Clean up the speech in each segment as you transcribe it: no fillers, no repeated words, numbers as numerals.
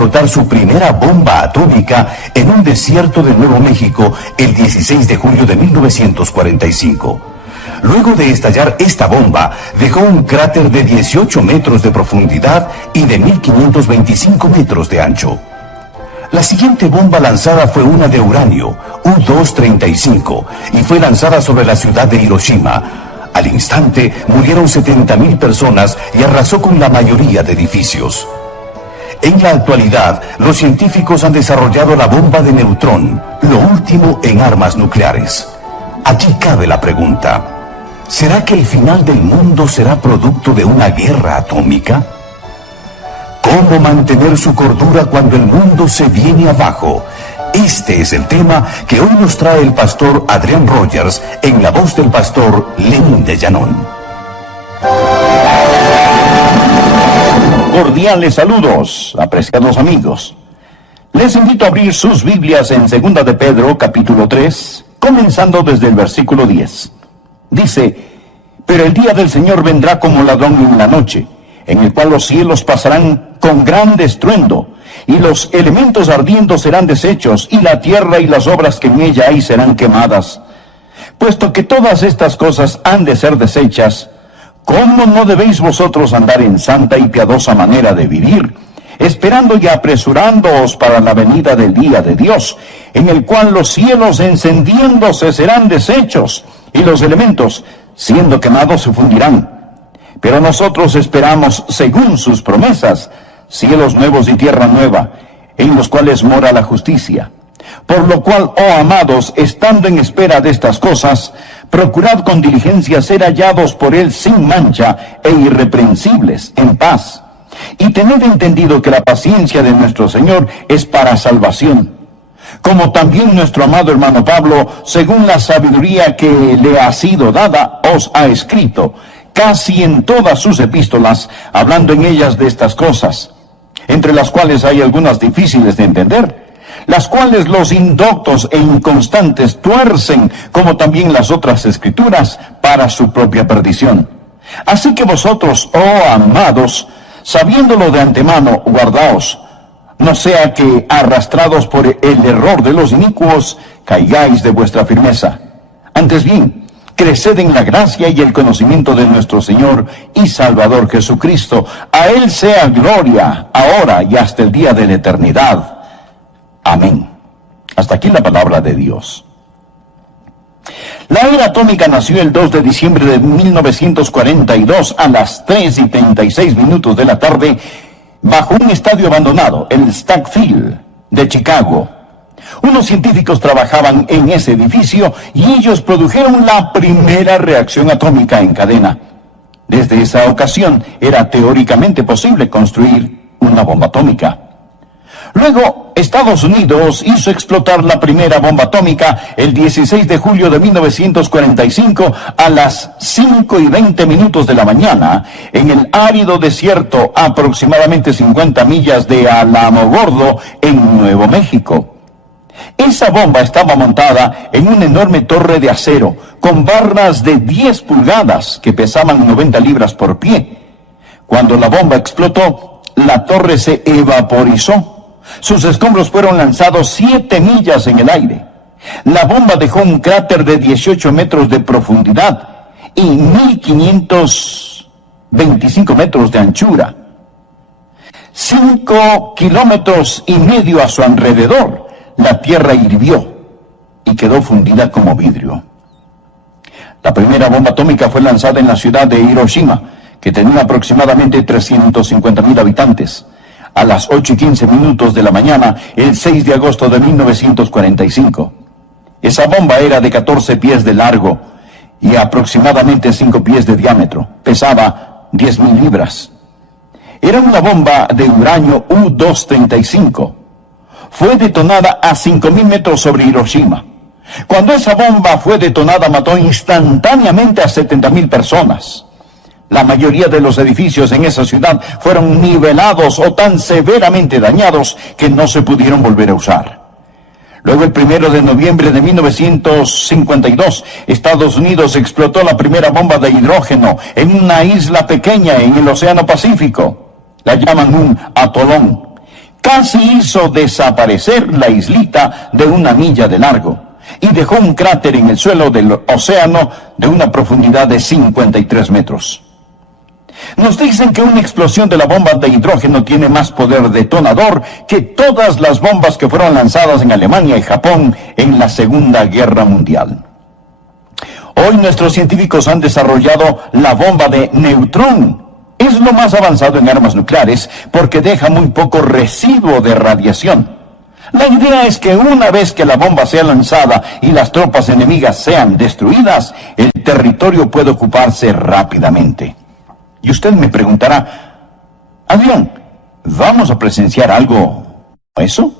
explotar su primera bomba atómica en un desierto de Nuevo México el 16 de julio de 1945. Luego de estallar esta bomba, dejó un cráter de 18 metros de profundidad y de 1525 metros de ancho. La siguiente bomba lanzada fue una de uranio, U-235, y fue lanzada sobre la ciudad de Hiroshima. Al instante murieron 70.000 personas y arrasó con la mayoría de edificios. En la actualidad, los científicos han desarrollado la bomba de neutrón, lo último en armas nucleares. Aquí cabe la pregunta: ¿será que el final del mundo será producto de una guerra atómica? ¿Cómo mantener su cordura cuando el mundo se viene abajo? Este es el tema que hoy nos trae el pastor Adrián Rogers en la voz del pastor Lenín de Llanón. Cordiales saludos, apreciados amigos. Les invito a abrir sus Biblias en 2 de Pedro, capítulo 3, comenzando desde el versículo 10. Dice: pero el día del Señor vendrá como ladrón en la noche, en el cual los cielos pasarán con gran estruendo, y los elementos ardiendo serán deshechos, y la tierra y las obras que en ella hay serán quemadas. Puesto que todas estas cosas han de ser deshechas, ¿cómo no debéis vosotros andar en santa y piadosa manera de vivir, esperando y apresurándoos para la venida del día de Dios, en el cual los cielos encendiéndose serán deshechos, y los elementos siendo quemados se fundirán? Pero nosotros esperamos, según sus promesas, cielos nuevos y tierra nueva, en los cuales mora la justicia. Por lo cual, oh amados, estando en espera de estas cosas, procurad con diligencia ser hallados por él sin mancha e irreprensibles, en paz. Y tened entendido que la paciencia de nuestro Señor es para salvación. Como también nuestro amado hermano Pablo, según la sabiduría que le ha sido dada, os ha escrito, casi en todas sus epístolas, hablando en ellas de estas cosas, entre las cuales hay algunas difíciles de entender, las cuales los indoctos e inconstantes tuercen, como también las otras escrituras, para su propia perdición. Así que vosotros, oh amados, sabiéndolo de antemano, guardaos, no sea que, arrastrados por el error de los inicuos, caigáis de vuestra firmeza. Antes bien, creced en la gracia y el conocimiento de nuestro Señor y Salvador Jesucristo. A Él sea gloria, ahora y hasta el día de la eternidad. Amén. Hasta aquí la palabra de Dios. La era atómica nació el 2 de diciembre de 1942 a las 3:36 de la tarde bajo un estadio abandonado, el Stack Field de Chicago. Unos científicos trabajaban en ese edificio y ellos produjeron la primera reacción atómica en cadena. Desde esa ocasión era teóricamente posible construir una bomba atómica. Luego, Estados Unidos hizo explotar la primera bomba atómica el 16 de julio de 1945 a las 5:20 de la mañana en el árido desierto aproximadamente 50 millas de Alamogordo, en Nuevo México. Esa bomba estaba montada en una enorme torre de acero con barras de 10 pulgadas que pesaban 90 libras por pie. Cuando la bomba explotó, la torre se evaporizó. Sus escombros fueron lanzados 7 millas en el aire. La bomba dejó un cráter de 18 metros de profundidad y 1.525 metros de anchura. 5,5 kilómetros a su alrededor. La tierra hirvió y quedó fundida como vidrio. La primera bomba atómica fue lanzada en la ciudad de Hiroshima, que tenía aproximadamente 350.000 habitantes, a las 8:15 de la mañana, el 6 de agosto de 1945. Esa bomba era de 14 pies de largo y aproximadamente 5 pies de diámetro. Pesaba 10.000 libras. Era una bomba de uranio U-235. Fue detonada a 5.000 metros sobre Hiroshima. Cuando esa bomba fue detonada, mató instantáneamente a 70.000 personas. La mayoría de los edificios en esa ciudad fueron nivelados o tan severamente dañados que no se pudieron volver a usar. Luego, el 1 de noviembre de 1952, Estados Unidos explotó la primera bomba de hidrógeno en una isla pequeña en el Océano Pacífico. La llaman un atolón. casi hizo desaparecer la islita de 1 milla de largo y dejó un cráter en el suelo del océano de una profundidad de 53 metros. Nos dicen que una explosión de la bomba de hidrógeno tiene más poder detonador que todas las bombas que fueron lanzadas en Alemania y Japón en la Segunda Guerra Mundial. Hoy nuestros científicos han desarrollado la bomba de neutrón. Es lo más avanzado en armas nucleares porque deja muy poco residuo de radiación. La idea es que una vez que la bomba sea lanzada y las tropas enemigas sean destruidas, el territorio puede ocuparse rápidamente. Y usted me preguntará, Adrián, ¿vamos a presenciar algo eso?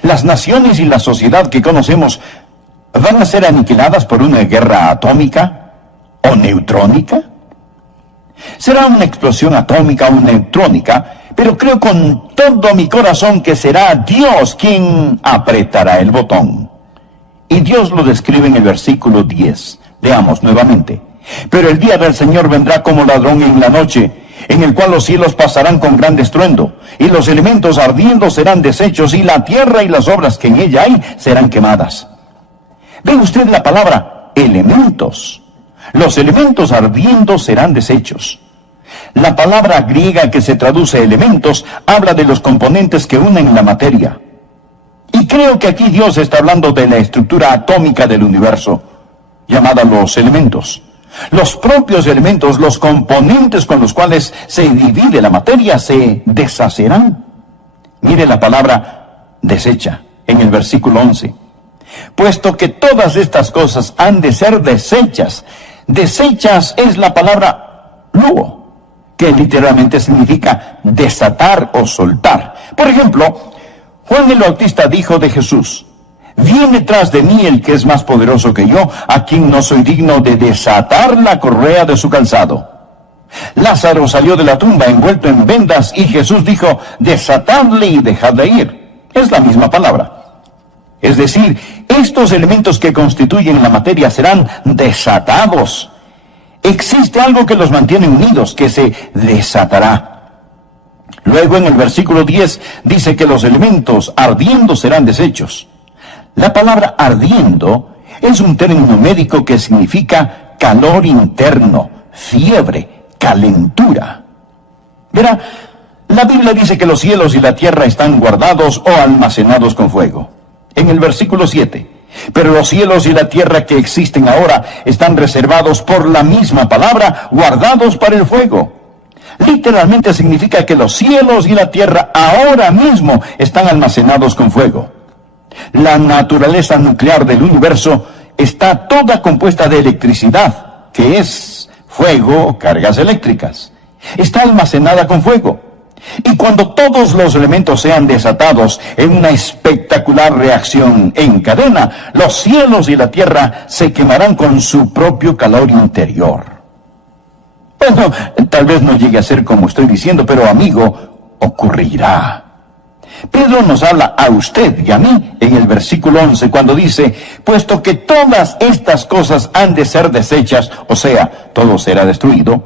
¿Las naciones y la sociedad que conocemos van a ser aniquiladas por una guerra atómica o neutrónica? Será una explosión atómica o neutrónica, pero creo con todo mi corazón que será Dios quien apretará el botón. Y Dios lo describe en el versículo 10. Leamos nuevamente. Pero el día del Señor vendrá como ladrón en la noche, en el cual los cielos pasarán con gran estruendo, y los elementos ardiendo serán deshechos, y la tierra y las obras que en ella hay serán quemadas. ¿Ve usted la palabra elementos? Los elementos ardiendo serán deshechos. La palabra griega que se traduce elementos habla de los componentes que unen la materia. Y creo que aquí Dios está hablando de la estructura atómica del universo, llamada los elementos. Los propios elementos, los componentes con los cuales se divide la materia, se deshacerán. Mire la palabra desecha en el versículo 11. Puesto que todas estas cosas han de ser deshechas. Deshechas es la palabra luo, que literalmente significa desatar o soltar. Por ejemplo, Juan el Bautista dijo de Jesús: viene tras de mí el que es más poderoso que yo, a quien no soy digno de desatar la correa de su calzado. Lázaro salió de la tumba envuelto en vendas y Jesús dijo: desatadle y dejadle ir. Es la misma palabra. Es decir, estos elementos que constituyen la materia serán desatados. Existe algo que los mantiene unidos, que se desatará. Luego en el versículo 10 dice que los elementos ardiendo serán deshechos. La palabra ardiendo es un término médico que significa calor interno, fiebre, calentura. Verá, la Biblia dice que los cielos y la tierra están guardados o almacenados con fuego. En el versículo 7, pero los cielos y la tierra que existen ahora están reservados por la misma palabra, guardados para el fuego. Literalmente significa que los cielos y la tierra ahora mismo están almacenados con fuego. La naturaleza nuclear del universo está toda compuesta de electricidad, que es fuego o cargas eléctricas. Está almacenada con fuego. Y cuando todos los elementos sean desatados en una espectacular reacción en cadena, los cielos y la tierra se quemarán con su propio calor interior. Bueno, tal vez no llegue a ser como estoy diciendo, pero amigo, ocurrirá. Pedro nos habla a usted y a mí en el versículo 11 cuando dice: puesto que todas estas cosas han de ser deshechas, o sea, todo será destruido,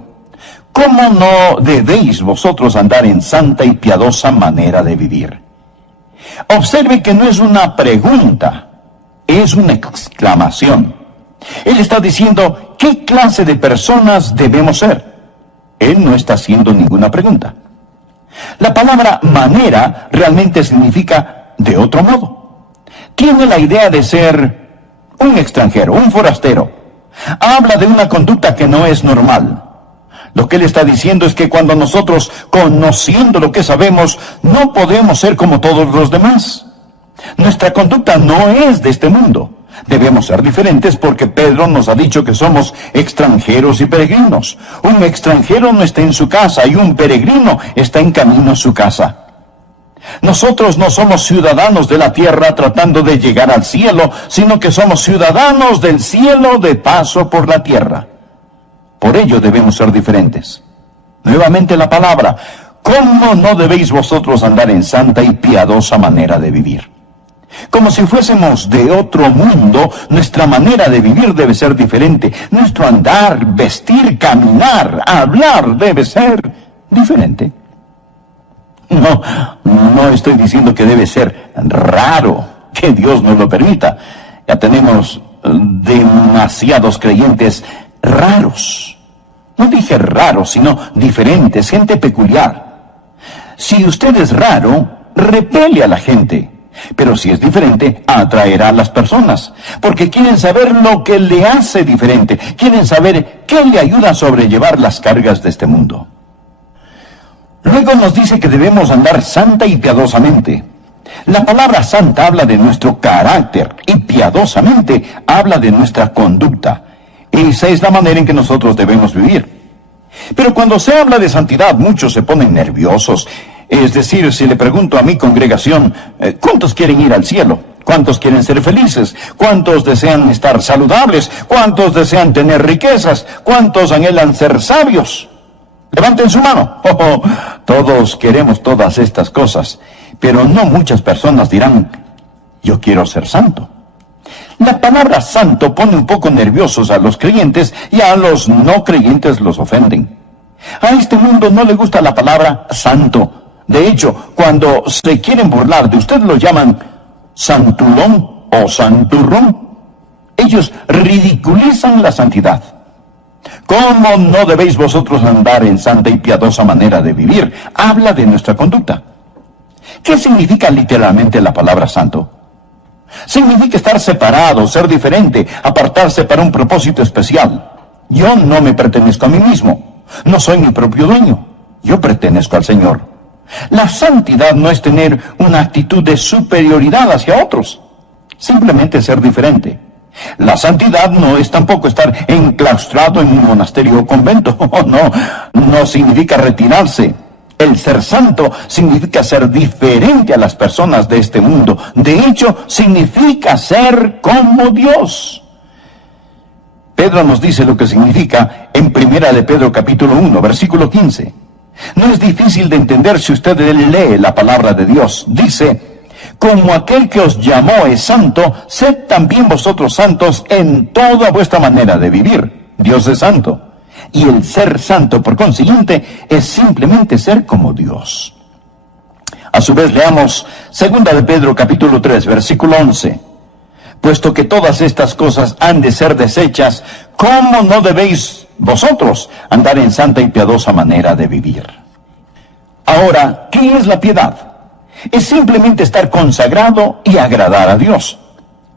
¿cómo no debéis vosotros andar en santa y piadosa manera de vivir? Observe que no es una pregunta, es una exclamación. Él está diciendo, ¿qué clase de personas debemos ser? Él no está haciendo ninguna pregunta. La palabra manera realmente significa de otro modo. Tiene la idea de ser un extranjero, un forastero. Habla de una conducta que no es normal. Lo que él está diciendo es que cuando nosotros, conociendo lo que sabemos, no podemos ser como todos los demás. Nuestra conducta no es de este mundo. Debemos ser diferentes porque Pedro nos ha dicho que somos extranjeros y peregrinos. Un extranjero no está en su casa y un peregrino está en camino a su casa. Nosotros no somos ciudadanos de la tierra tratando de llegar al cielo, sino que somos ciudadanos del cielo de paso por la tierra. Por ello debemos ser diferentes. Nuevamente la palabra: ¿cómo no debéis vosotros andar en santa y piadosa manera de vivir? Como si fuésemos de otro mundo, nuestra manera de vivir debe ser diferente. Nuestro andar, vestir, caminar, hablar debe ser diferente. No estoy diciendo que debe ser raro, que Dios nos lo permita. Ya tenemos demasiados creyentes raros. No dije raros, sino diferentes, gente peculiar. Si usted es raro, repele a la gente. Pero si es diferente, atraerá a las personas, porque quieren saber lo que le hace diferente, quieren saber qué le ayuda a sobrellevar las cargas de este mundo. Luego nos dice que debemos andar santa y piadosamente. La palabra santa habla de nuestro carácter y piadosamente habla de nuestra conducta. Esa es la manera en que nosotros debemos vivir. Pero cuando se habla de santidad, muchos se ponen nerviosos. Es decir, si le pregunto a mi congregación, ¿cuántos quieren ir al cielo? ¿Cuántos quieren ser felices? ¿Cuántos desean estar saludables? ¿Cuántos desean tener riquezas? ¿Cuántos anhelan ser sabios? Levanten su mano. Todos queremos todas estas cosas, pero no muchas personas dirán, yo quiero ser santo. La palabra santo pone un poco nerviosos a los creyentes y a los no creyentes los ofenden. A este mundo no le gusta la palabra santo. De hecho, cuando se quieren burlar de usted lo llaman santulón o santurrón. Ellos ridiculizan la santidad. ¿Cómo no debéis vosotros andar en santa y piadosa manera de vivir? Habla de nuestra conducta. ¿Qué significa literalmente la palabra santo? Significa estar separado, ser diferente, apartarse para un propósito especial. Yo no me pertenezco a mí mismo. No soy mi propio dueño. Yo pertenezco al Señor. La santidad no es tener una actitud de superioridad hacia otros. Simplemente ser diferente. La santidad no es tampoco estar enclaustrado en un monasterio o convento. No significa retirarse. El ser santo significa ser diferente a las personas de este mundo. De hecho, significa ser como Dios. Pedro nos dice lo que significa en 1 de Pedro capítulo 1, versículo 15. No es difícil de entender si usted lee la palabra de Dios. Dice, como aquel que os llamó es santo, sed también vosotros santos en toda vuestra manera de vivir. Dios es santo. Y el ser santo, por consiguiente, es simplemente ser como Dios. A su vez, leamos 2 de Pedro capítulo 3, versículo 11. Puesto que todas estas cosas han de ser deshechas, ¿cómo no debéis vosotros andar en santa y piadosa manera de vivir? Ahora, ¿qué es la piedad? Es simplemente estar consagrado y agradar a Dios.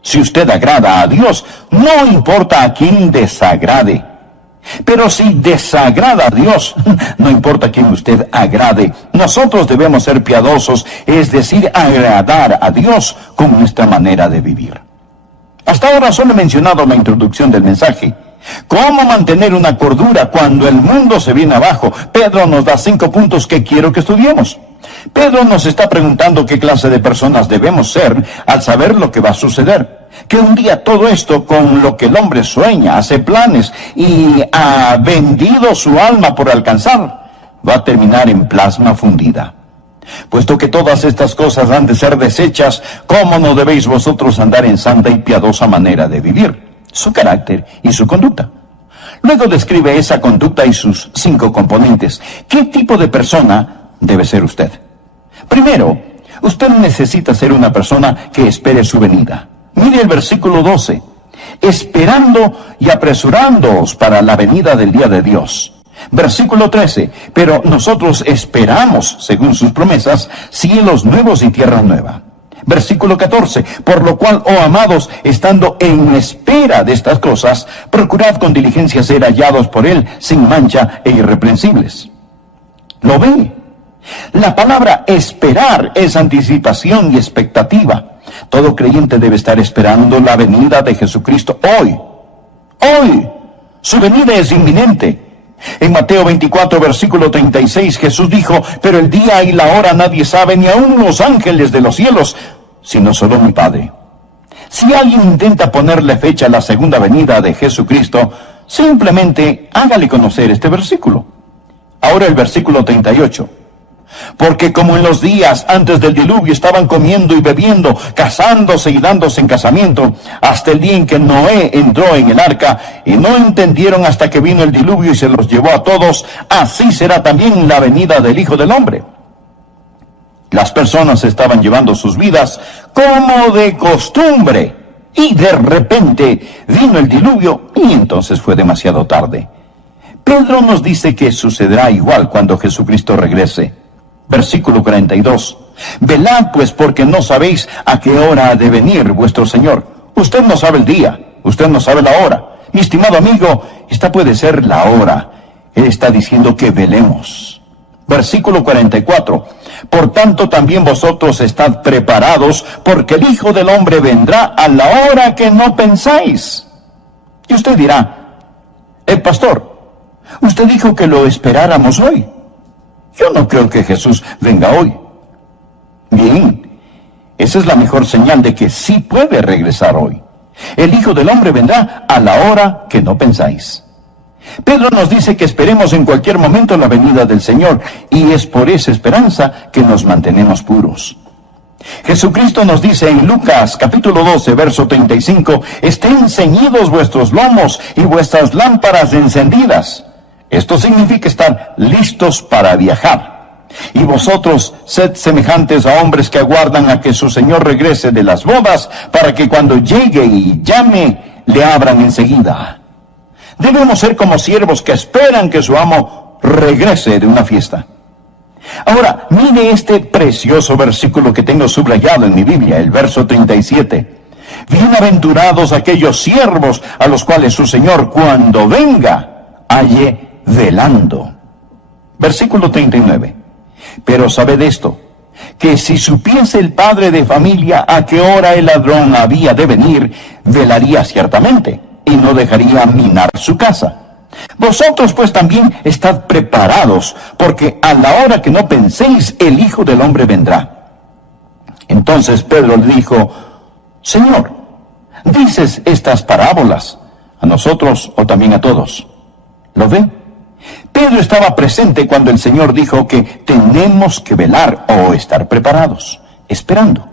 Si usted agrada a Dios, no importa a quién desagrade. Pero si desagrada a Dios, no importa a quién usted agrade. Nosotros debemos ser piadosos, es decir, agradar a Dios con nuestra manera de vivir. Hasta ahora solo he mencionado la introducción del mensaje. ¿Cómo mantener una cordura cuando el mundo se viene abajo? Pedro nos da 5 puntos que quiero que estudiemos. Pedro nos está preguntando qué clase de personas debemos ser al saber lo que va a suceder. Que un día todo esto con lo que el hombre sueña, hace planes y ha vendido su alma por alcanzar, va a terminar en plasma fundida. Puesto que todas estas cosas han de ser deshechas, ¿cómo no debéis vosotros andar en santa y piadosa manera de vivir? Su carácter y su conducta. Luego describe esa conducta y sus 5 componentes. ¿Qué tipo de persona debe ser usted? Primero, usted necesita ser una persona que espere su venida. Mire el versículo 12. Esperando y apresurándoos para la venida del día de Dios. Versículo 13. Pero nosotros esperamos, según sus promesas, cielos nuevos y tierra nueva. Versículo 14. Por lo cual, oh amados, estando en espera de estas cosas, procurad con diligencia ser hallados por Él, sin mancha e irreprensibles. ¿Lo ve? La palabra esperar es anticipación y expectativa. Todo creyente debe estar esperando la venida de Jesucristo hoy. Hoy. Su venida es inminente. En Mateo 24, versículo 36, Jesús dijo, pero el día y la hora nadie sabe, ni aun los ángeles de los cielos, sino solo mi Padre. Si alguien intenta ponerle fecha a la segunda venida de Jesucristo, simplemente hágale conocer este versículo. Ahora el versículo 38. Porque como en los días antes del diluvio estaban comiendo y bebiendo, casándose y dándose en casamiento, hasta el día en que Noé entró en el arca, y no entendieron hasta que vino el diluvio y se los llevó a todos, así será también la venida del Hijo del Hombre. Las personas estaban llevando sus vidas como de costumbre. Y de repente vino el diluvio y entonces fue demasiado tarde. Pedro nos dice que sucederá igual cuando Jesucristo regrese. Versículo 42. Velad pues, porque no sabéis a qué hora ha de venir vuestro Señor. Usted no sabe el día, usted no sabe la hora. Mi estimado amigo, esta puede ser la hora. Él está diciendo que velemos. Versículo 44. Por tanto también vosotros estad preparados, porque el Hijo del Hombre vendrá a la hora que no pensáis. Y usted dirá, pastor, usted dijo que lo esperáramos hoy. Yo no creo que Jesús venga hoy. Bien, esa es la mejor señal de que sí puede regresar hoy. El Hijo del Hombre vendrá a la hora que no pensáis. Pedro nos dice que esperemos en cualquier momento la venida del Señor, y es por esa esperanza que nos mantenemos puros. Jesucristo nos dice en Lucas capítulo 12, verso 35, estén ceñidos vuestros lomos y vuestras lámparas encendidas. Esto significa estar listos para viajar. Y vosotros sed semejantes a hombres que aguardan a que su Señor regrese de las bodas, para que cuando llegue y llame, le abran enseguida. Debemos ser como siervos que esperan que su amo regrese de una fiesta. Ahora, mire este precioso versículo que tengo subrayado en mi Biblia, el verso 37. Bienaventurados aquellos siervos a los cuales su Señor, cuando venga, halle velando. Versículo 39. Pero sabed esto, que si supiese el padre de familia a qué hora el ladrón había de venir, velaría ciertamente, y no dejaría minar su casa. Vosotros pues también estad preparados, porque a la hora que no penséis, el Hijo del Hombre vendrá. Entonces Pedro le dijo, Señor, ¿dices estas parábolas a nosotros o también a todos? ¿Lo ven? Pedro estaba presente cuando el Señor dijo que tenemos que velar o estar preparados, esperando.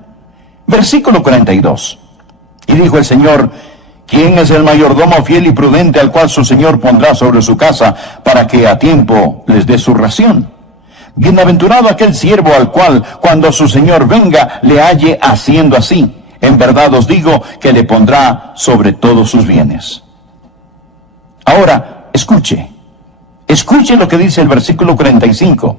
Versículo 42. Y dijo el Señor, ¿quién es el mayordomo fiel y prudente al cual su Señor pondrá sobre su casa para que a tiempo les dé su ración? Bienaventurado aquel siervo al cual, cuando su Señor venga, le halle haciendo así. En verdad os digo que le pondrá sobre todos sus bienes. Ahora, escuche lo que dice el versículo 45.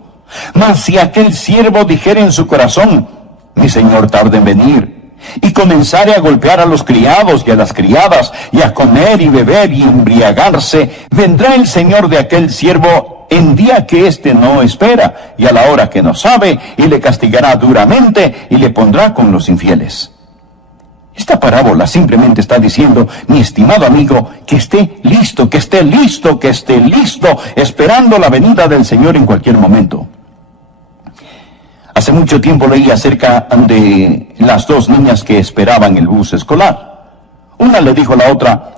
Mas si aquel siervo dijere en su corazón, mi Señor tarda en venir, y comenzare a golpear a los criados y a las criadas, y a comer y beber y embriagarse, vendrá el Señor de aquel siervo en día que éste no espera, y a la hora que no sabe, y le castigará duramente, y le pondrá con los infieles. Esta parábola simplemente está diciendo, mi estimado amigo, que esté listo, esperando la venida del Señor en cualquier momento. Hace mucho tiempo leí acerca de las dos niñas que esperaban el bus escolar. Una le dijo a la otra,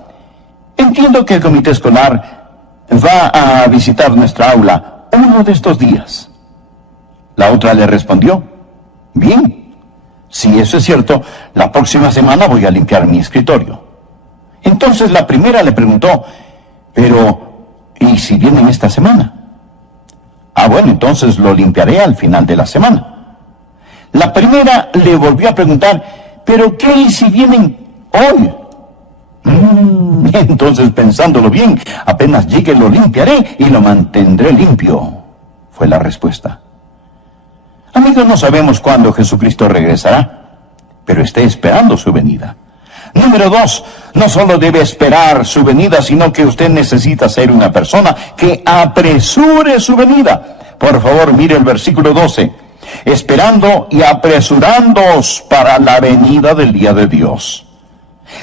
entiendo que el comité escolar va a visitar nuestra aula uno de estos días. La otra le respondió, bien. Si eso es cierto, la próxima semana voy a limpiar mi escritorio. Entonces la primera le preguntó, pero, ¿y si vienen esta semana? Bueno, entonces lo limpiaré al final de la semana. La primera le volvió a preguntar, pero ¿qué y si vienen hoy? Entonces, pensándolo bien, apenas llegue lo limpiaré y lo mantendré limpio, fue la respuesta. Amigos, no sabemos cuándo Jesucristo regresará, pero esté esperando su venida. Número 2, no solo debe esperar su venida, sino que usted necesita ser una persona que apresure su venida. Por favor, mire el versículo 12. Esperando y apresurándoos para la venida del día de Dios.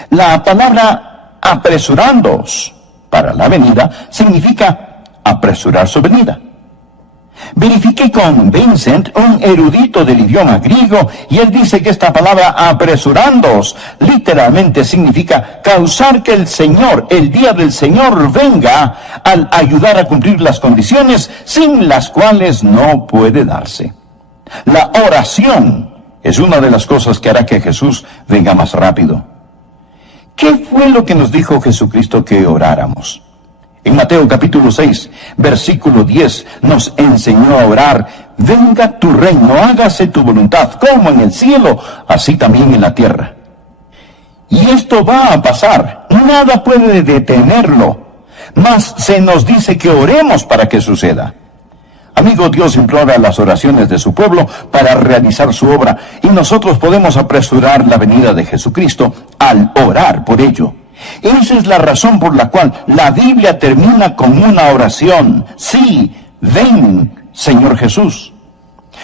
La palabra apresurándoos para la venida significa apresurar su venida. Verifiqué con Vincent, un erudito del idioma griego, y él dice que esta palabra apresurándoos literalmente significa causar que el Señor, el día del Señor, venga al ayudar a cumplir las condiciones sin las cuales no puede darse. La oración es una de las cosas que hará que Jesús venga más rápido. ¿Qué fue lo que nos dijo Jesucristo que oráramos? En Mateo capítulo 6, versículo 10, nos enseñó a orar: venga tu reino, hágase tu voluntad, como en el cielo, así también en la tierra. Y esto va a pasar, nada puede detenerlo, mas se nos dice que oremos para que suceda. Amigo, Dios implora las oraciones de su pueblo para realizar su obra, y nosotros podemos apresurar la venida de Jesucristo al orar por ello. Esa es la razón por la cual la Biblia termina con una oración: sí, ven, Señor Jesús.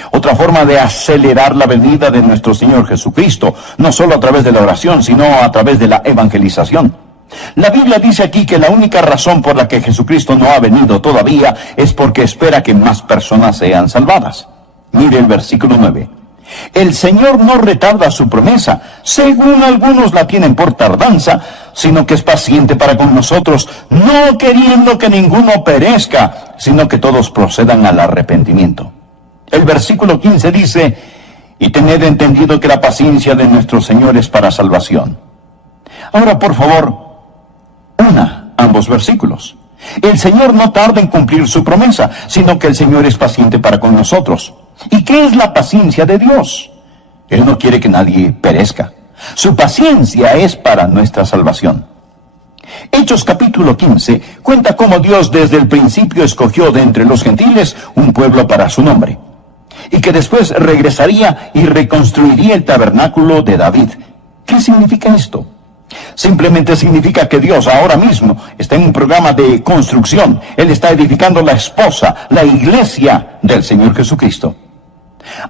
Otra forma de acelerar la venida de nuestro Señor Jesucristo, no solo a través de la oración, sino a través de la evangelización. La Biblia dice aquí que la única razón por la que Jesucristo no ha venido todavía es porque espera que más personas sean salvadas. Mire el versículo 9. El Señor no retarda su promesa, según algunos la tienen por tardanza, sino que es paciente para con nosotros, no queriendo que ninguno perezca, sino que todos procedan al arrepentimiento. El versículo 15 dice: y tened entendido que la paciencia de nuestro Señor es para salvación. Ahora, por favor, ambos versículos. El Señor no tarda en cumplir su promesa, sino que el Señor es paciente para con nosotros. ¿Y qué es la paciencia de Dios? Él no quiere que nadie perezca. Su paciencia es para nuestra salvación. Hechos capítulo 15 cuenta cómo Dios desde el principio escogió de entre los gentiles un pueblo para su nombre, y que después regresaría y reconstruiría el tabernáculo de David. ¿Qué significa esto? Simplemente significa que Dios ahora mismo está en un programa de construcción. Él está edificando la esposa, la iglesia del Señor Jesucristo.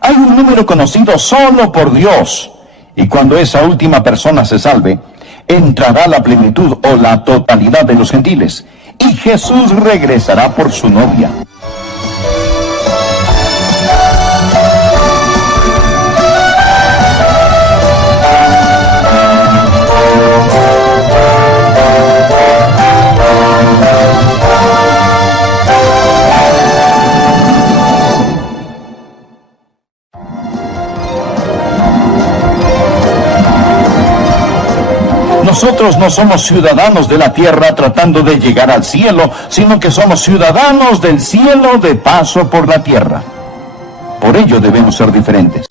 Hay un número conocido solo por Dios, y cuando esa última persona se salve, entrará la plenitud o la totalidad de los gentiles, y Jesús regresará por su novia. Nosotros no somos ciudadanos de la tierra tratando de llegar al cielo, sino que somos ciudadanos del cielo de paso por la tierra. Por ello debemos ser diferentes.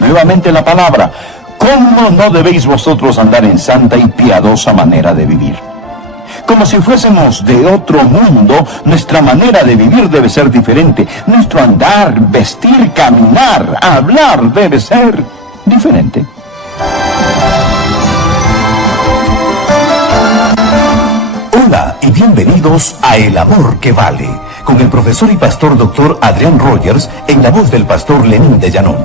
Nuevamente la palabra: ¿cómo no debéis vosotros andar en santa y piadosa manera de vivir? Como si fuésemos de otro mundo, nuestra manera de vivir debe ser diferente. Nuestro andar, vestir, caminar, hablar debe ser diferente. Hola y bienvenidos a El Amor que Vale, con el profesor y pastor Dr. Adrián Rogers en la voz del pastor Lenín de Llanón.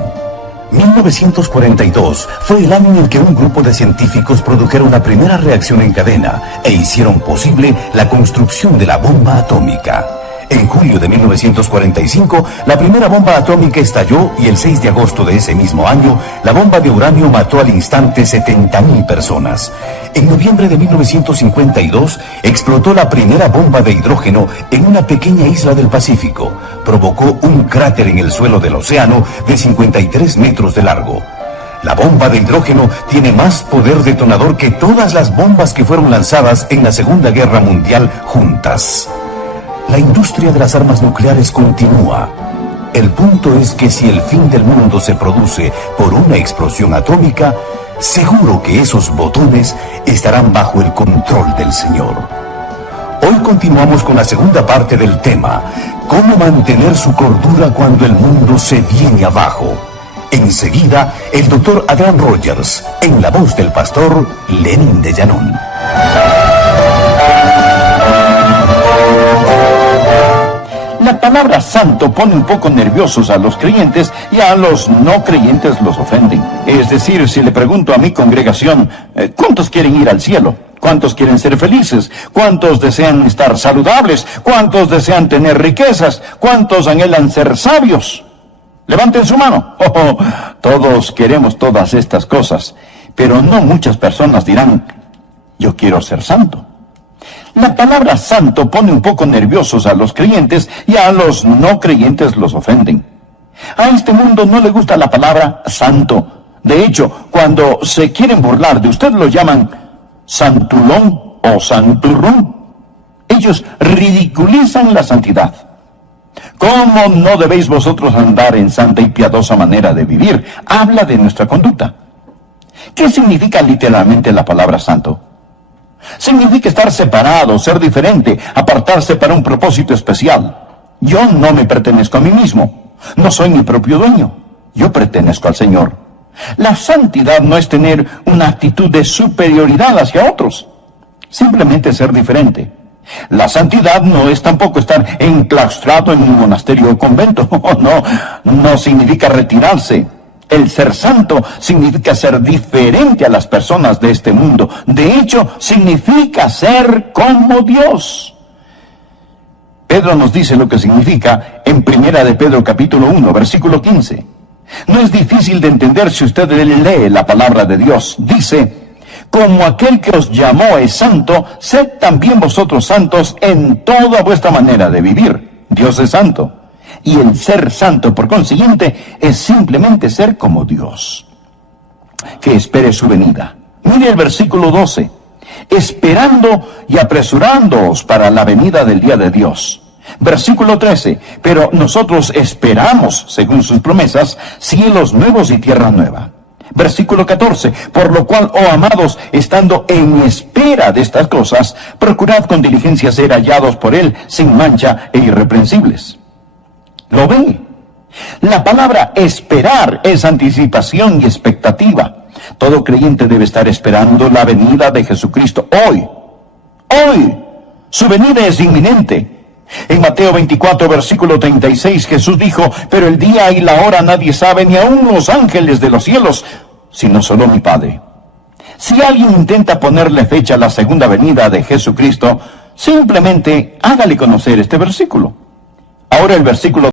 1942 fue el año en el que un grupo de científicos produjeron la primera reacción en cadena e hicieron posible la construcción de la bomba atómica. En julio de 1945, la primera bomba atómica estalló y el 6 de agosto de ese mismo año, la bomba de uranio mató al instante 70.000 personas. En noviembre de 1952, explotó la primera bomba de hidrógeno en una pequeña isla del Pacífico. Provocó un cráter en el suelo del océano de 53 metros de largo. La bomba de hidrógeno tiene más poder detonador que todas las bombas que fueron lanzadas en la Segunda Guerra Mundial juntas. La industria de las armas nucleares continúa. El punto es que si el fin del mundo se produce por una explosión atómica, seguro que esos botones estarán bajo el control del Señor. Hoy continuamos con la segunda parte del tema: ¿cómo mantener su cordura cuando el mundo se viene abajo? Enseguida, el Dr. Adrián Rogers, en la voz del pastor Lenín de Llanón. La palabra santo pone un poco nerviosos a los creyentes y a los no creyentes los ofenden. Es decir, si le pregunto a mi congregación, ¿cuántos quieren ir al cielo? ¿Cuántos quieren ser felices? ¿Cuántos desean estar saludables? ¿Cuántos desean tener riquezas? ¿Cuántos anhelan ser sabios? Levanten su mano. Todos queremos todas estas cosas, pero no muchas personas dirán: yo quiero ser santo. La palabra santo pone un poco nerviosos a los creyentes y a los no creyentes los ofenden. A este mundo no le gusta la palabra santo. De hecho, cuando se quieren burlar de usted lo llaman santulón o santurrón. Ellos ridiculizan la santidad. ¿Cómo no debéis vosotros andar en santa y piadosa manera de vivir? Habla de nuestra conducta. ¿Qué significa literalmente la palabra santo? Significa estar separado, ser diferente, apartarse para un propósito especial. Yo no me pertenezco a mí mismo. No soy mi propio dueño. Yo pertenezco al Señor. La santidad no es tener una actitud de superioridad hacia otros. Simplemente ser diferente. La santidad no es tampoco estar enclaustrado en un monasterio o convento. No significa retirarse. El ser santo significa ser diferente a las personas de este mundo. De hecho, significa ser como Dios. Pedro nos dice lo que significa en 1 de Pedro capítulo 1, versículo 15. No es difícil de entender si usted lee la palabra de Dios. Dice: como aquel que os llamó es santo, sed también vosotros santos en toda vuestra manera de vivir. Dios es santo. Y el ser santo, por consiguiente, es simplemente ser como Dios. Que espere su venida. Mire el versículo 12. Esperando y apresurándoos para la venida del día de Dios. Versículo 13. Pero nosotros esperamos, según sus promesas, cielos nuevos y tierra nueva. Versículo 14. Por lo cual, oh amados, estando en espera de estas cosas, procurad con diligencia ser hallados por Él sin mancha e irreprensibles. ¿Lo ve? La palabra esperar es anticipación y expectativa. Todo creyente debe estar esperando la venida de Jesucristo hoy. Hoy. Su venida es inminente. En Mateo 24, versículo 36, Jesús dijo: pero el día y la hora nadie sabe, ni aun los ángeles de los cielos, sino solo mi Padre. Si alguien intenta ponerle fecha a la segunda venida de Jesucristo, simplemente hágale conocer este versículo. Ahora el versículo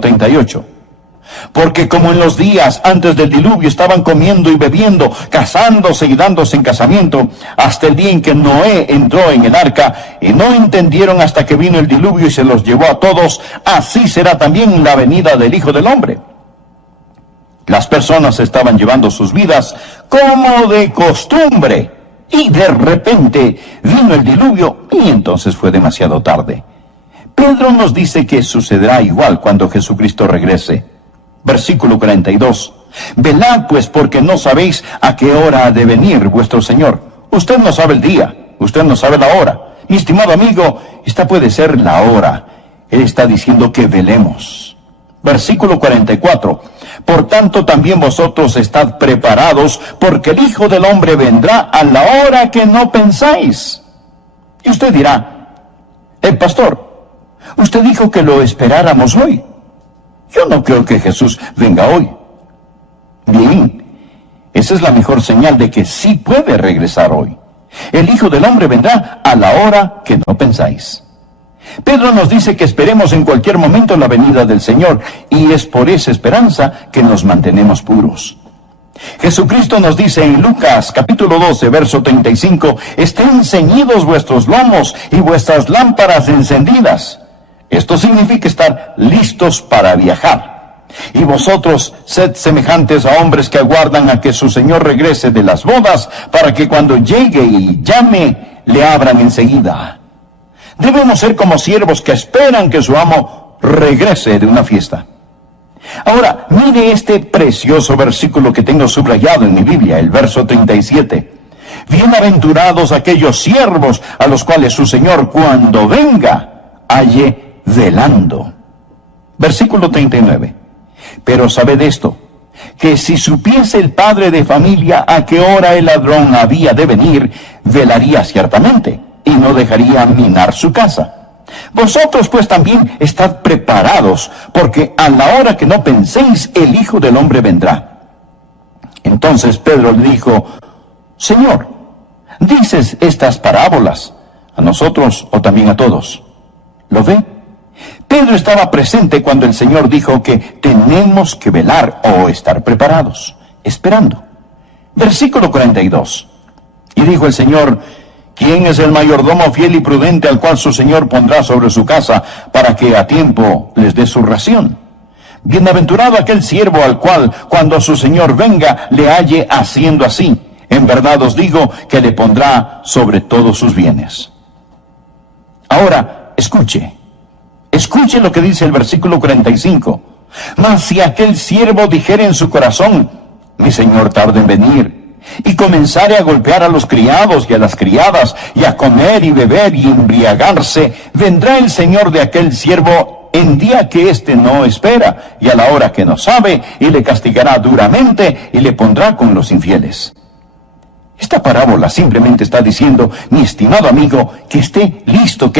38. Porque como en los días antes del diluvio estaban comiendo y bebiendo, casándose y dándose en casamiento, hasta el día en que Noé entró en el arca, y no entendieron hasta que vino el diluvio y se los llevó a todos, así será también la venida del Hijo del Hombre. Las personas estaban llevando sus vidas como de costumbre, y de repente vino el diluvio, y entonces fue demasiado tarde. Pedro nos dice que sucederá igual cuando Jesucristo regrese. Versículo 42. Velad pues, porque no sabéis a qué hora ha de venir vuestro Señor. Usted no sabe el día, usted no sabe la hora. Mi estimado amigo, esta puede ser la hora. Él está diciendo que velemos. Versículo 44. Por tanto también vosotros estad preparados, porque el Hijo del Hombre vendrá a la hora que no pensáis. Y usted dirá: pastor, usted dijo que lo esperáramos hoy. Yo no creo que Jesús venga hoy. Bien, esa es la mejor señal de que sí puede regresar hoy. El Hijo del Hombre vendrá a la hora que no pensáis. Pedro nos dice que esperemos en cualquier momento la venida del Señor, y es por esa esperanza que nos mantenemos puros. Jesucristo nos dice en Lucas capítulo 12, verso 35, estén ceñidos vuestros lomos y vuestras lámparas encendidas. Esto significa estar listos para viajar. Y vosotros sed semejantes a hombres que aguardan a que su Señor regrese de las bodas, para que cuando llegue y llame, le abran enseguida. Debemos ser como siervos que esperan que su amo regrese de una fiesta. Ahora, mire este precioso versículo que tengo subrayado en mi Biblia, el verso 37. Bienaventurados aquellos siervos a los cuales su Señor, cuando venga, halle velando. Versículo 39. Pero sabed esto, que si supiese el padre de familia a qué hora el ladrón había de venir, velaría ciertamente, y no dejaría minar su casa. Vosotros pues también estad preparados, porque a la hora que no penséis, el Hijo del Hombre vendrá. Entonces Pedro le dijo: Señor, ¿dices estas parábolas a nosotros o también a todos? ¿Lo ve? Pedro estaba presente cuando el Señor dijo que tenemos que velar o estar preparados, esperando. Versículo 42. Y dijo el Señor: ¿quién es el mayordomo fiel y prudente al cual su Señor pondrá sobre su casa para que a tiempo les dé su ración? Bienaventurado aquel siervo al cual, cuando su Señor venga, le halle haciendo así. En verdad os digo que le pondrá sobre todos sus bienes. Ahora, escuche lo que dice el versículo 45. Mas si aquel siervo dijere en su corazón: mi Señor tarda en venir, y comenzare a golpear a los criados y a las criadas, y a comer y beber y embriagarse, vendrá el Señor de aquel siervo en día que éste no espera, y a la hora que no sabe, y le castigará duramente, y le pondrá con los infieles. Esta parábola simplemente está diciendo, mi estimado amigo, que esté listo,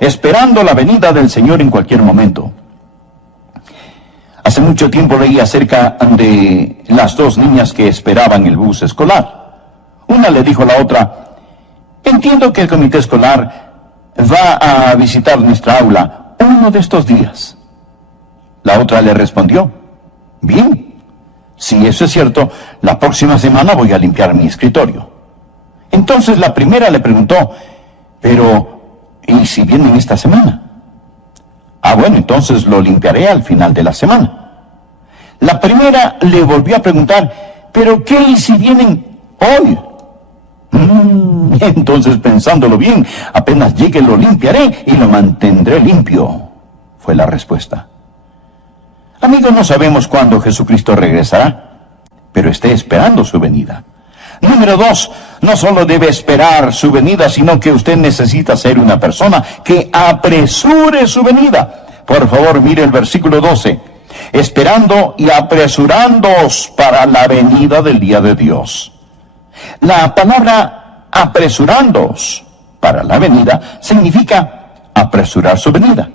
esperando la venida del Señor en cualquier momento. Hace mucho tiempo leí acerca de las dos niñas que esperaban el bus escolar. Una le dijo a la otra: entiendo que el comité escolar va a visitar nuestra aula uno de estos días. La otra le respondió: bien, si eso es cierto, la próxima semana voy a limpiar mi escritorio. Entonces la primera le preguntó: pero, ¿y si vienen esta semana? Bueno, entonces lo limpiaré al final de la semana. La primera le volvió a preguntar: ¿pero qué y si vienen hoy? Entonces, pensándolo bien, apenas llegue lo limpiaré y lo mantendré limpio, fue la respuesta. Amigos, no sabemos cuándo Jesucristo regresará, pero esté esperando su venida. Número 2, no solo debe esperar su venida, sino que usted necesita ser una persona que apresure su venida. Por favor, mire el versículo 12. Esperando y apresurándoos para la venida del día de Dios. La palabra apresurándoos para la venida significa apresurar su venida.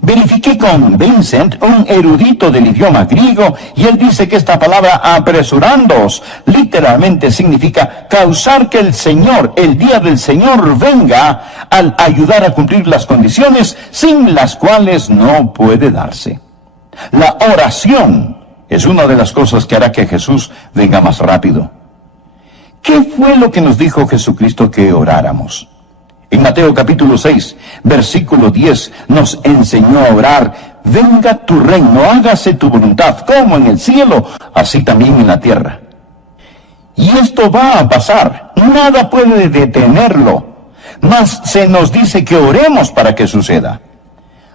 Verifiqué con Vincent, un erudito del idioma griego, y él dice que esta palabra apresurándoos literalmente significa causar que el Señor, el día del Señor, venga al ayudar a cumplir las condiciones sin las cuales no puede darse. La oración es una de las cosas que hará que Jesús venga más rápido. ¿Qué fue lo que nos dijo Jesucristo que oráramos? En Mateo capítulo 6, versículo 10, nos enseñó a orar: venga tu reino, hágase tu voluntad, como en el cielo, así también en la tierra. Y esto va a pasar, nada puede detenerlo, mas se nos dice que oremos para que suceda.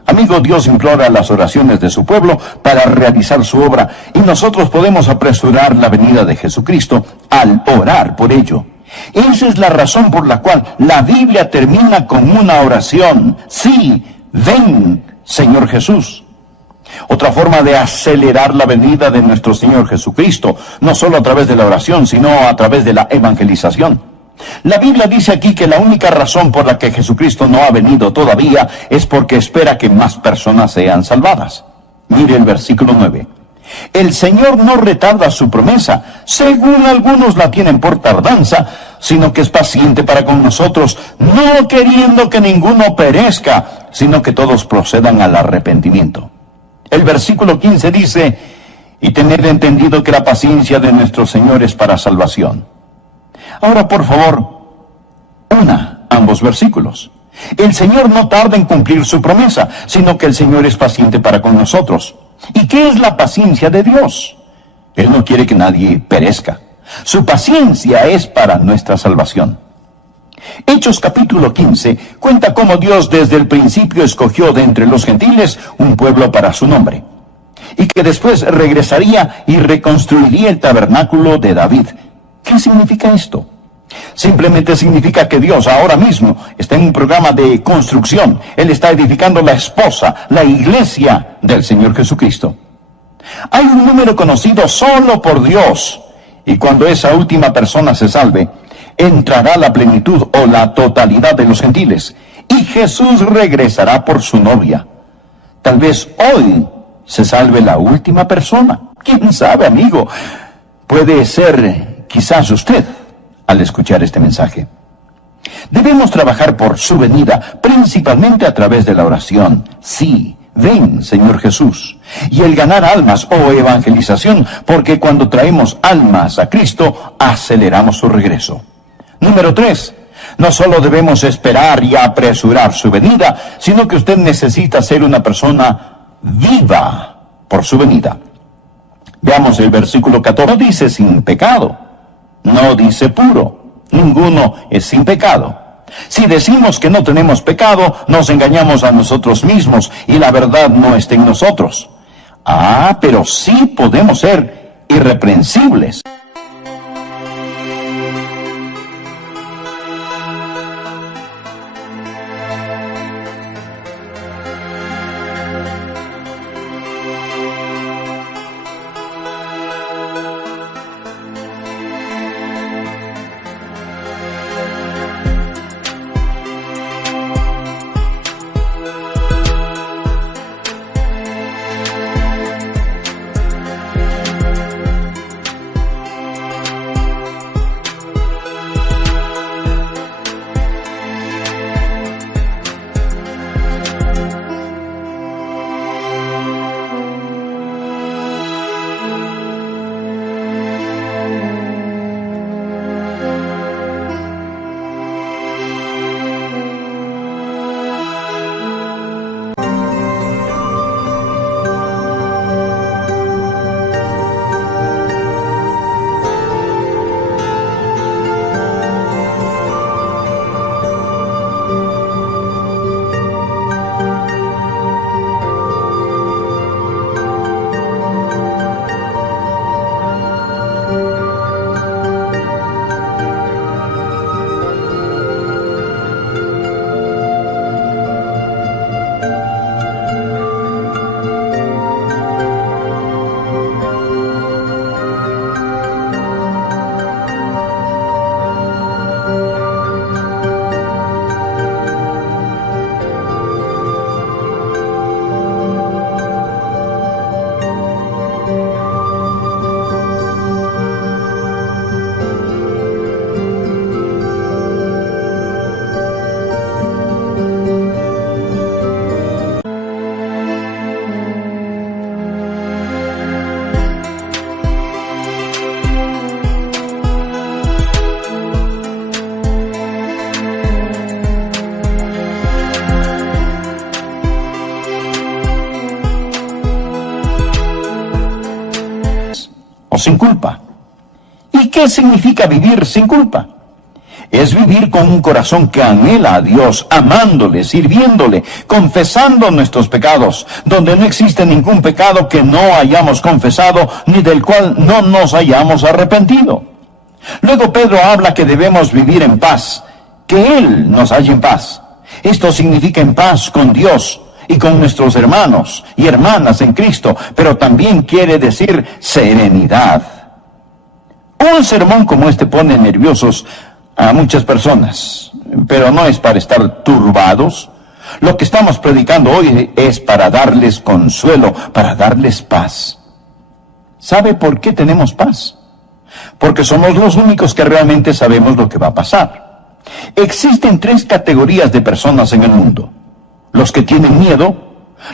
Amigo, Dios implora las oraciones de su pueblo para realizar su obra, y nosotros podemos apresurar la venida de Jesucristo al orar por ello. Esa es la razón por la cual la Biblia termina con una oración: sí, ven, Señor Jesús. Otra forma de acelerar la venida de nuestro Señor Jesucristo, no solo a través de la oración, sino a través de la evangelización. La Biblia dice aquí que la única razón por la que Jesucristo no ha venido todavía es porque espera que más personas sean salvadas. Mire el versículo 9. El Señor no retarda su promesa, según algunos la tienen por tardanza, sino que es paciente para con nosotros, no queriendo que ninguno perezca, sino que todos procedan al arrepentimiento. El versículo 15 dice: y tened entendido que la paciencia de nuestro Señor es para salvación. Ahora, por favor, ambos versículos. El Señor no tarda en cumplir su promesa, sino que el Señor es paciente para con nosotros. ¿Y qué es la paciencia de Dios? Él no quiere que nadie perezca. Su paciencia es para nuestra salvación. Hechos capítulo 15 cuenta cómo Dios desde el principio escogió de entre los gentiles un pueblo para su nombre, y que después regresaría y reconstruiría el tabernáculo de David, ¿Qué significa esto? Simplemente significa que Dios ahora mismo está en un programa de construcción. Él está edificando la esposa, la iglesia del Señor Jesucristo. Hay un número conocido solo por Dios, y cuando esa última persona se salve, entrará la plenitud o la totalidad de los gentiles, y Jesús regresará por su novia. Tal vez hoy se salve la última persona. ¿Quién sabe, amigo? Puede ser quizás usted al escuchar este mensaje. Debemos trabajar por su venida, principalmente a través de la oración. Sí, ven, Señor Jesús. Y el ganar almas o evangelización, porque cuando traemos almas a Cristo, aceleramos su regreso. Número 3. No solo debemos esperar y apresurar su venida, sino que usted necesita ser una persona viva por su venida. Veamos el versículo 14. No dice sin pecado, no dice puro. Ninguno es sin pecado. Si decimos que no tenemos pecado, nos engañamos a nosotros mismos y la verdad no está en nosotros. Pero sí podemos ser irreprensibles. Sin culpa. ¿Y qué significa vivir sin culpa? Es vivir con un corazón que anhela a Dios, amándole, sirviéndole, confesando nuestros pecados, donde no existe ningún pecado que no hayamos confesado, ni del cual no nos hayamos arrepentido. Luego Pedro habla que debemos vivir en paz, que Él nos halle en paz. Esto significa en paz con Dios y con nuestros hermanos y hermanas en Cristo, pero también quiere decir serenidad. Un sermón como este pone nerviosos a muchas personas, pero no es para estar turbados. Lo que estamos predicando hoy es para darles consuelo, para darles paz. ¿Sabe por qué tenemos paz? Porque somos los únicos que realmente sabemos lo que va a pasar. Existen 3 categorías de personas en el mundo: los que tienen miedo,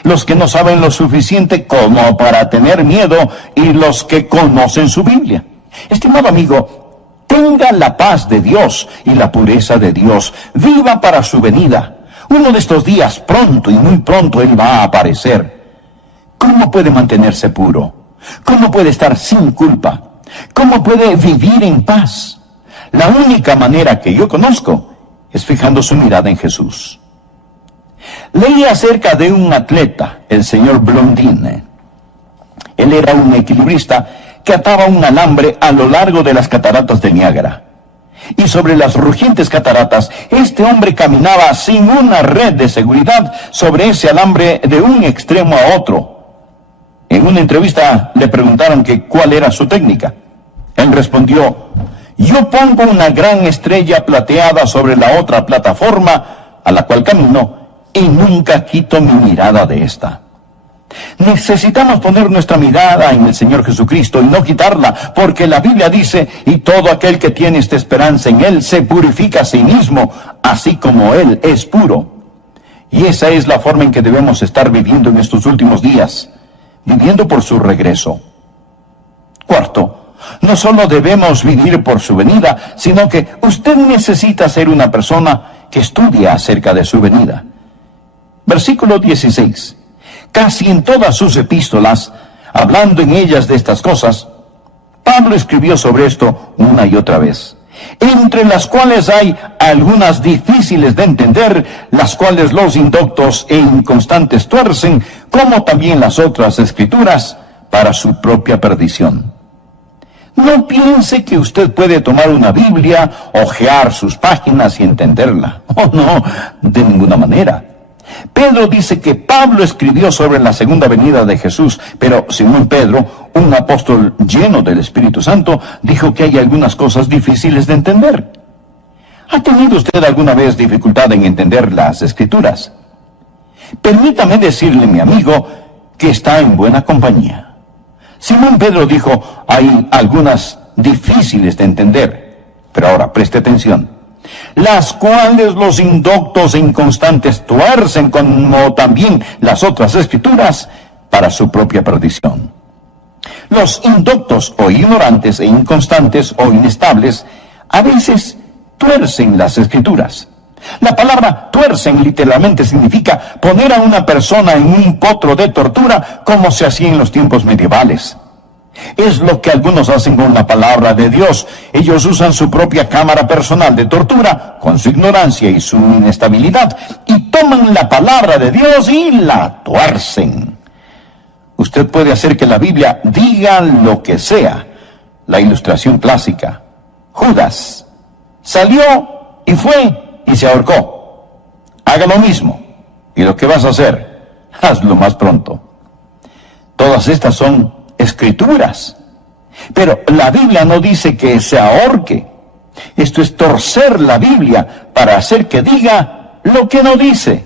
los que no saben lo suficiente como para tener miedo y los que conocen su Biblia. Estimado amigo, tenga la paz de Dios y la pureza de Dios. Viva para su venida. Uno de estos días, pronto y muy pronto, Él va a aparecer. ¿Cómo puede mantenerse puro? ¿Cómo puede estar sin culpa? ¿Cómo puede vivir en paz? La única manera que yo conozco es fijando su mirada en Jesús. Leí acerca de un atleta, el señor Blondine. Él era un equilibrista que ataba un alambre a lo largo de las cataratas de Niágara. Y sobre las rugientes cataratas, este hombre caminaba sin una red de seguridad sobre ese alambre de un extremo a otro. En una entrevista le preguntaron que cuál era su técnica. Él respondió: yo pongo una gran estrella plateada sobre la otra plataforma a la cual camino y nunca quito mi mirada de esta. Necesitamos poner nuestra mirada en el Señor Jesucristo y no quitarla, porque la Biblia dice: y todo aquel que tiene esta esperanza en Él se purifica a sí mismo, así como Él es puro. Y esa es la forma en que debemos estar viviendo en estos últimos días, viviendo por su regreso. Cuarto, no solo debemos vivir por su venida, sino que usted necesita ser una persona que estudia acerca de su venida. Versículo 16. Casi en todas sus epístolas, hablando en ellas de estas cosas, Pablo escribió sobre esto una y otra vez, entre las cuales hay algunas difíciles de entender, las cuales los indoctos e inconstantes tuercen, como también las otras escrituras, para su propia perdición. No piense que usted puede tomar una Biblia, hojear sus páginas y entenderla. Oh, no, de ninguna manera. Pedro dice que Pablo escribió sobre la segunda venida de Jesús, pero Simón Pedro, un apóstol lleno del Espíritu Santo, dijo que hay algunas cosas difíciles de entender. ¿Ha tenido usted alguna vez dificultad en entender las Escrituras? Permítame decirle, mi amigo, que está en buena compañía. Simón Pedro dijo, hay algunas difíciles de entender, pero ahora preste atención, las cuales los indoctos e inconstantes tuercen, como también las otras escrituras, para su propia perdición. Los indoctos o ignorantes e inconstantes o inestables a veces tuercen las escrituras. La palabra tuercen literalmente significa poner a una persona en un potro de tortura, como se hacía en los tiempos medievales. Es lo que algunos hacen con la palabra de Dios. Ellos usan su propia cámara personal de tortura, con su ignorancia y su inestabilidad, y toman la palabra de Dios y la tuercen. Usted puede hacer que la Biblia diga lo que sea. La ilustración clásica: Judas salió y fue y se ahorcó. Haga lo mismo, y lo que vas a hacer, hazlo más pronto. Todas estas son escrituras, pero la Biblia no dice que se ahorque. Esto es torcer la Biblia para hacer que diga lo que no dice.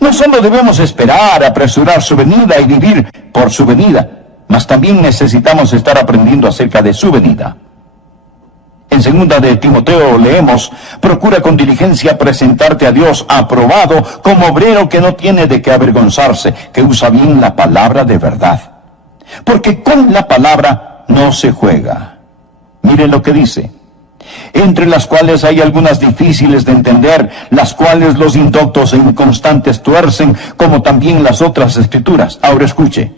No solo debemos esperar, apresurar su venida y vivir por su venida, mas también necesitamos estar aprendiendo acerca de su venida. En 2 de Timoteo leemos: procura con diligencia presentarte a Dios aprobado, como obrero que no tiene de qué avergonzarse, que usa bien la palabra de verdad. Porque con la palabra no se juega. Miren lo que dice: entre las cuales hay algunas difíciles de entender, las cuales los indoctos e inconstantes tuercen, como también las otras escrituras. Ahora escuche: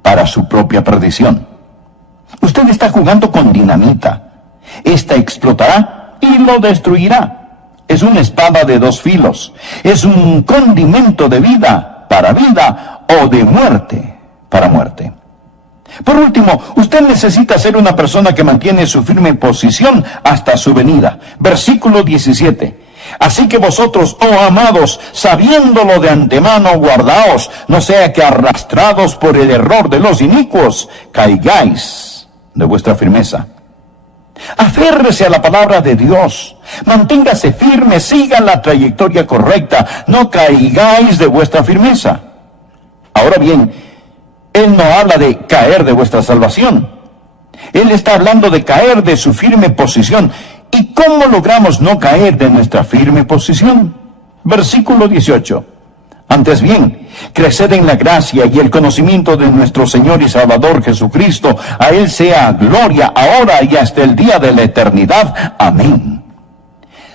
para su propia perdición. Usted está jugando con dinamita. Esta explotará y lo destruirá. Es una espada de dos filos. Es un condimento de vida para vida o de muerte para muerte. Por último, usted necesita ser una persona que mantiene su firme posición hasta su venida. Versículo 17. Así que vosotros, oh amados, sabiéndolo de antemano, guardaos, no sea que arrastrados por el error de los inicuos, caigáis de vuestra firmeza. Aférrese a la palabra de Dios, manténgase firme, siga la trayectoria correcta, no caigáis de vuestra firmeza. Ahora bien, Él no habla de caer de vuestra salvación. Él está hablando de caer de su firme posición. ¿Y cómo logramos no caer de nuestra firme posición? Versículo 18. Antes bien, creced en la gracia y el conocimiento de nuestro Señor y Salvador Jesucristo. A Él sea gloria ahora y hasta el día de la eternidad. Amén.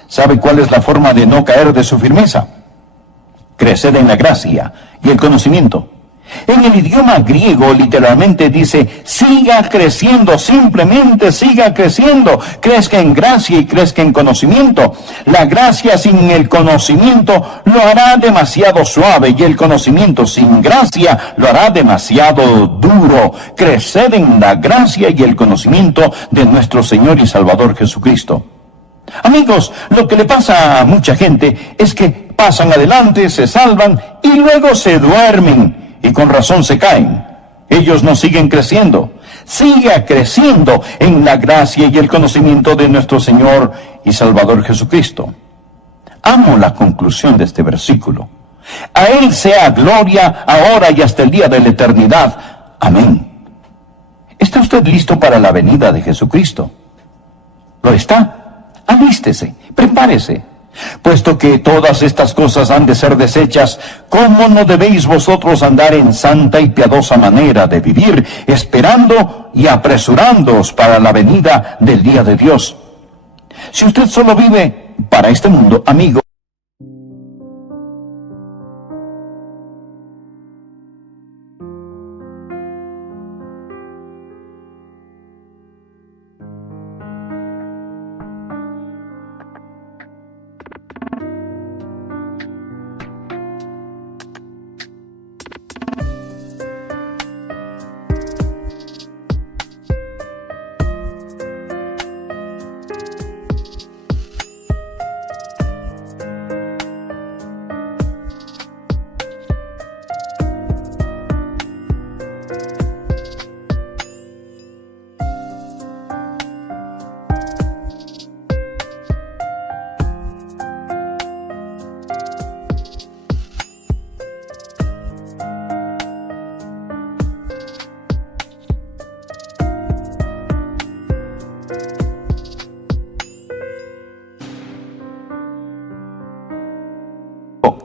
¿Sabe cuál es la forma de no caer de su firmeza? Creced en la gracia y el conocimiento. En el idioma griego literalmente dice, siga creciendo, simplemente siga creciendo. Crezca en gracia y crezca en conocimiento. La gracia sin el conocimiento lo hará demasiado suave y el conocimiento sin gracia lo hará demasiado duro. Creced en la gracia y el conocimiento de nuestro Señor y Salvador Jesucristo. Amigos, lo que le pasa a mucha gente es que pasan adelante, se salvan y luego se duermen. Y con razón se caen. Ellos no siguen creciendo. Siga creciendo en la gracia y el conocimiento de nuestro Señor y Salvador Jesucristo. Amo la conclusión de este versículo. A Él sea gloria ahora y hasta el día de la eternidad. Amén. ¿Está usted listo para la venida de Jesucristo? ¿Lo está? Alístese, prepárese. Puesto que todas estas cosas han de ser deshechas, ¿cómo no debéis vosotros andar en santa y piadosa manera de vivir, esperando y apresurándoos para la venida del día de Dios? Si usted solo vive para este mundo, amigo,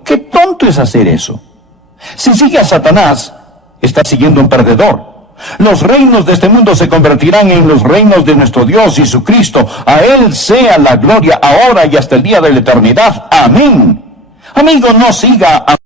qué tonto es hacer eso. Si sigue a Satanás, está siguiendo un perdedor. Los reinos de este mundo se convertirán en los reinos de nuestro Dios Jesucristo. A Él sea la gloria ahora y hasta el día de la eternidad. Amén. Amigo, no siga a